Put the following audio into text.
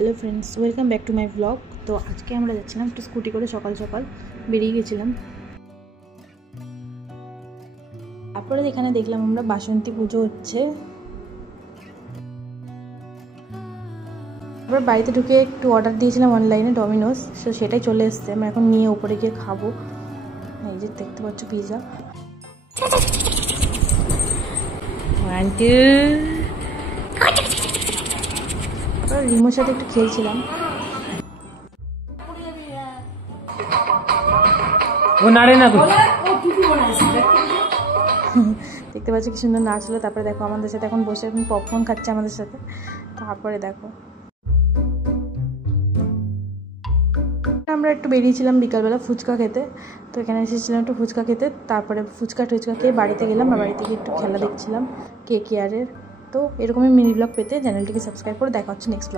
Hello friends, welcome back to my blog. তো আজকে আমরা যাচ্ছিলাম একটু স্কুটি করে, সকাল সকাল বেরিয়ে গেছিলাম। তারপরে এখানে দেখলাম আমরা বাসন্তী পুজো হচ্ছে। তারপর বাড়িতে ঢুকে একটু অর্ডার দিয়েছিলাম অনলাইনে ডমিনোস, তো সেটাই চলে এসছে। আমরা এখন নিয়ে উপরে গিয়ে খাবো। এই যে দেখতে পাচ্ছ পিৎজা। রিমোর সাথে একটু খেলছিলাম। দেখতে পাচ্ছি কি সুন্দর নাচলো। তারপরে দেখো আমাদের সাথে এখন বসে এখন পপকর্ন খাচ্ছে আমাদের সাথে। তারপরে দেখো আমরা একটু বেরিয়েছিলাম বিকালবেলা ফুচকা খেতে। তো এখানে এসেছিলাম একটু ফুচকা খেতে। তারপরে ফুচকা খেয়ে বাড়িতে গেলাম। আর বাড়িতে গিয়ে একটু খেলা দেখছিলাম KKR-এর। তো এরকমই মিনি ব্লগ পেতে চ্যানেলটিকে সাবস্ক্রাইব করে দেখা হচ্ছে নেক্সট ব্লগ।